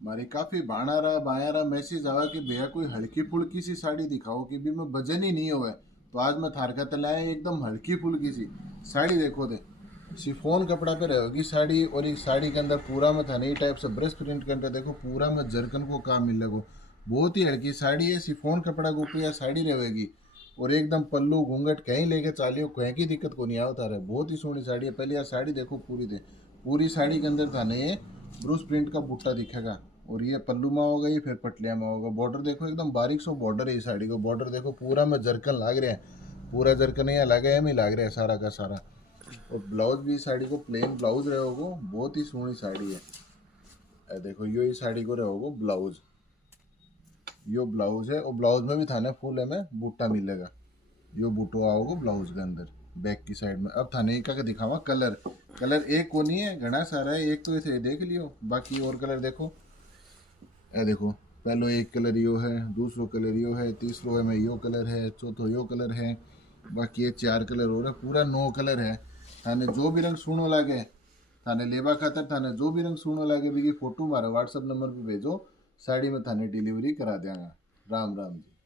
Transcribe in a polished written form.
मारी काफी भाणारा बायारा मैसेज आवा कि भैया कोई हल्की फुल्की सी साड़ी दिखाओ कि भी मैं वजन ही नहीं हुआ है। तो आज मैं थार का तलाया एकदम हल्की फुल्की सी साड़ी देखो दे। शिफॉन कपड़ा पे रहेगी साड़ी और इस साड़ी के अंदर पूरा में था नहीं टाइप से ब्रश प्रिंट के अंदर देखो पूरा में जरकन को काम मिल लगो। बहुत ही हल्की साड़ी है, शिफॉन कपड़ा के ऊपर यह साड़ी रहेगी। और एकदम पल्लू घूंघट कहीं लेके चालियो कहीं की दिक्कत को नहीं आवता रहा। बहुत ही सोहनी साड़ी है। पहले यार साड़ी देखो पूरी दे। पूरी साड़ी के अंदर था नहीं ब्रूस प्रिंट का बुट्टा दिखेगा। और ये पल्लू में होगा, ये फिर पटलिया में होगा। बॉर्डर देखो एकदम बारीक सो बॉर्डर है इस साड़ी को। बॉर्डर देखो पूरा में जरकन लाग रहा है। पूरा जरकन यहाँ लगा है, में लाग रहा है सारा का सारा। और ब्लाउज भी इस साड़ी को प्लेन ब्लाउज रहोगो। बहुत ही सोहनी साड़ी है। देखो यो इस साड़ी को रहोगो ब्लाउज। यो ब्लाउज है और ब्लाउज में भी थाने फुल है में बूटा मिलेगा। यो बूटो आओगे ब्लाउज के अंदर बैक की साइड में। अब थाने का दिखावा कलर। कलर एक को नहीं है, घना सारा है। एक तो इसे देख लियो, बाकी और कलर देखो। ए देखो, पहलो एक कलर यो है, दूसरो कलर यो है, तीसरो है में यो कलर है, चौथो यो कलर है। बाकी ये चार कलर हो रहा है, पूरा 9 कलर है। थाने जो भी रंग सुनो लागे थाने लेबा खातर थाने जो भी रंग सुनो लागे भी फोटो मारा व्हाट्सअप नंबर पे भेजो। साड़ी में थाने डिलीवरी करा देंगे। राम राम जी।